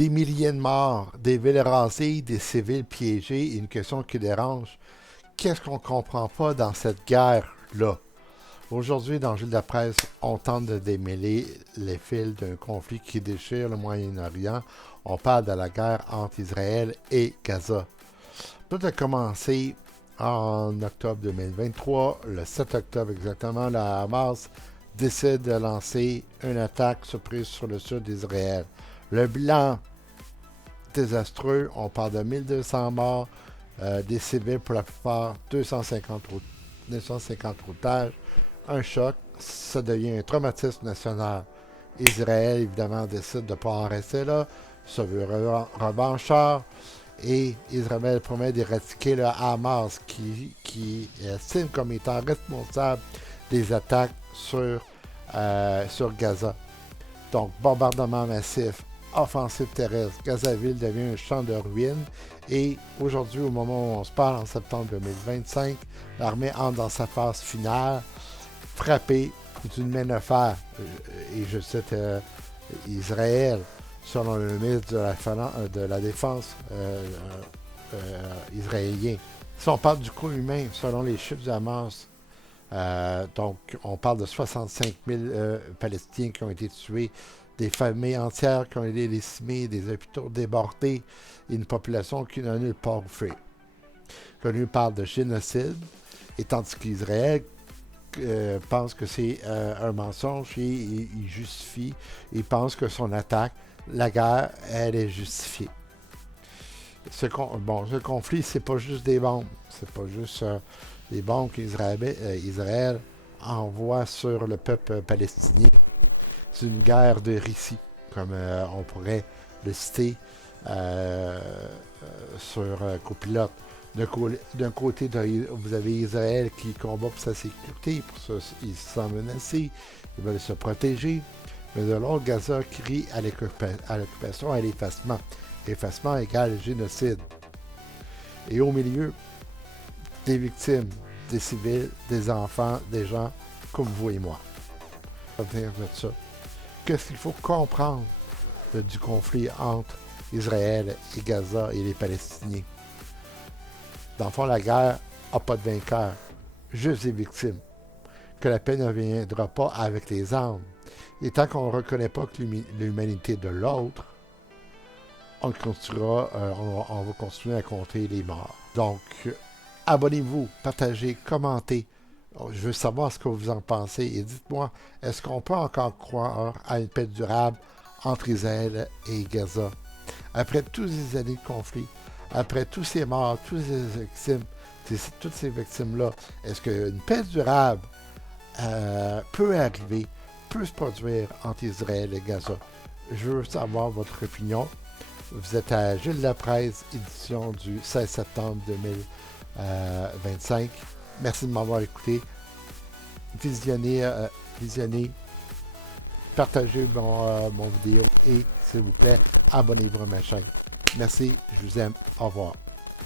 Des milliers de morts, des villes rasées, des civils piégés, et une question qui dérange. Qu'est-ce qu'on ne comprend pas dans cette guerre-là? Aujourd'hui, dans Gilles de la Presse, on tente de démêler les fils d'un conflit qui déchire le Moyen-Orient. On parle de la guerre entre Israël et Gaza. Tout a commencé en octobre 2023. Le 7 octobre exactement, la Hamas décide de lancer une attaque surprise sur le sud d'Israël. Le bilan désastreux, on parle de 1200 morts, des civils pour la plupart, 250 otages. Un choc, ça devient un traumatisme national. Israël, évidemment, décide de ne pas en rester là, se veut revanchard, et Israël promet d'éradiquer le Hamas qui estime comme étant responsable des attaques sur Gaza. Donc, bombardement massif, offensive terrestre, Gazaville devient un champ de ruines. Et aujourd'hui, au moment où on se parle, en septembre 2025, l'armée entre dans sa phase finale, frappée d'une main de fer. Et je cite Israël, selon le ministre de la Défense israélien. Si on parle du coût humain, selon les chiffres du Hamas, donc on parle de 65 000 Palestiniens qui ont été tués, des familles entières qui ont été décimées, des hôpitaux débordés, et une population qui n'a nulle part où fuir. L'ONU parle de génocide, et tandis qu'Israël pense que c'est un mensonge et il justifie, il pense que son attaque, la guerre, elle est justifiée. Ce conflit, c'est pas juste des bombes, c'est pas juste des bombes qu'Israël envoie sur le peuple palestinien. C'est une guerre de récits, comme on pourrait le citer sur copilote. D'un côté, vous avez Israël qui combat pour sa sécurité, il se sent menacé, ils veulent se protéger. Mais de l'autre, Gaza crie à l'occupation, à l'effacement. Effacement égale génocide. Et au milieu, des victimes, des civils, des enfants, des gens comme vous et moi. Qu'est-ce qu'il faut comprendre du conflit entre Israël et Gaza et les Palestiniens? Dans le fond, la guerre n'a pas de vainqueur, juste des victimes. Que la paix ne viendra pas avec les armes. Et tant qu'on ne reconnaît pas que l'humanité de l'autre, on va continuer à compter les morts. Donc, abonnez-vous, partagez, commentez. Je veux savoir ce que vous en pensez et dites-moi, est-ce qu'on peut encore croire à une paix durable entre Israël et Gaza? Après toutes ces années de conflit, après tous ces morts, toutes ces victimes-là, est-ce qu'une paix durable peut arriver, peut se produire entre Israël et Gaza? Je veux savoir votre opinion. Vous êtes à Gilles Lapresse, édition du 16 septembre 2025. Merci de m'avoir écouté. Visionnez, partagez mon vidéo et, s'il vous plaît, abonnez-vous à ma chaîne. Merci, je vous aime. Au revoir.